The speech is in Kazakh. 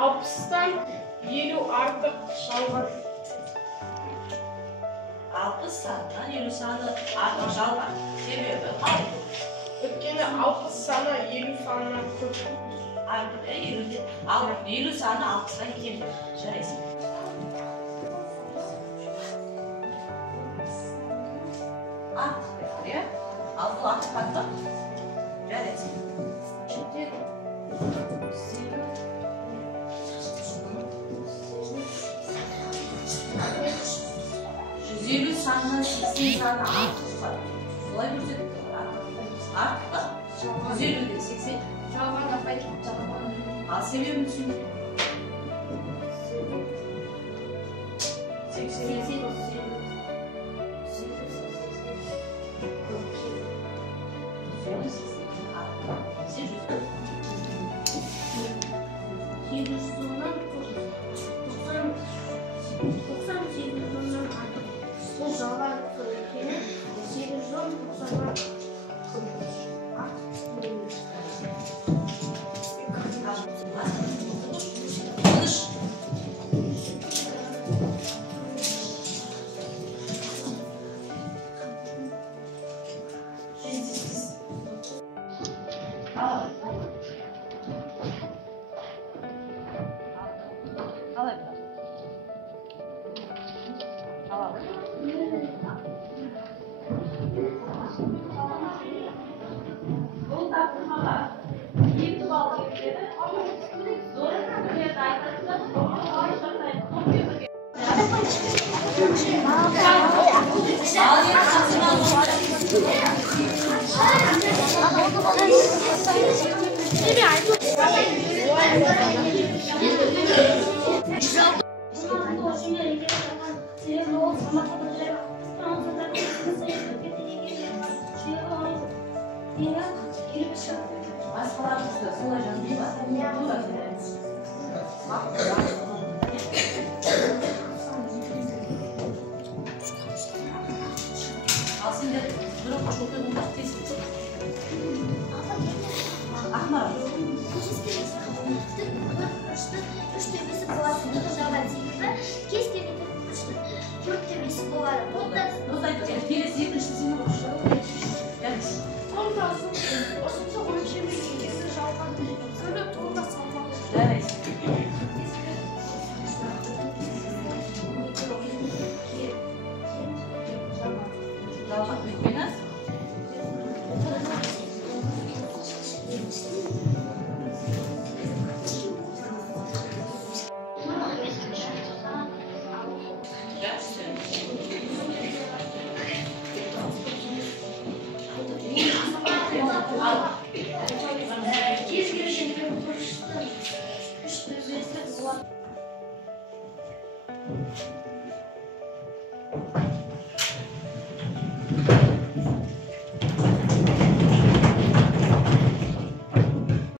Alpыстан елу артық жалған. 60 санынан 50 саны артық жалған. Себебі қалай? Өйткені 60 саны 50 санынан көп. Артық 50 саны 60-дан кем. Жарайсың. Артық бектір, иә? Ал бұл артық қанды? Жарайсың. 150 санынан 80 саны артық бар. Солай көрсетіп тұр. Артық па? 150-ден 80. Жалған апай. Ал себебін түсінді. Бұл жалған екені 890-ға Бұл тапсырмалар екі балл кетеді. Зор түрде айтасыздар. Тебе айту.